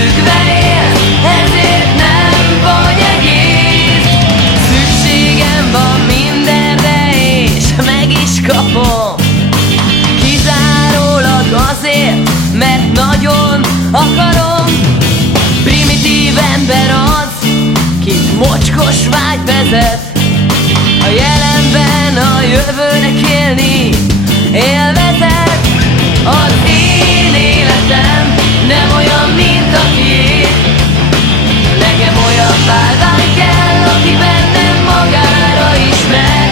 függve élsz, ezért nem vagy egész. Szükségem van mindenre, és meg is kapom, kizárólag azért, mert nagyon akarom. Primitív ember az, kit mocskos vágy vezet, a jelenben a jövőnek élni élvezet. Az én életem nem olyan, mint a tiéd. Nekem olyan bálvány kell, aki bennem magára ismer.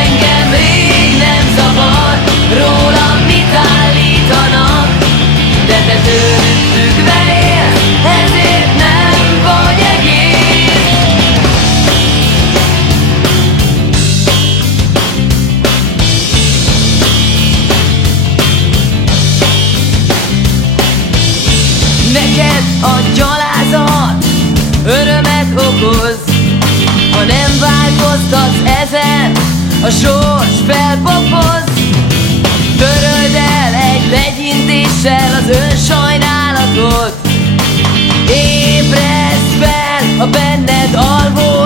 Engem rég nem zavar, rólam mit állítanak, de te tőlük függve élsz, ezért nem vagy egész. Neked a gyalázat örömet okoz, ha nem változtatsz ezen, a sors felpofoz. Töröld el egy legyintéssel az önsajnálatot, ébredsz fel a benned alvó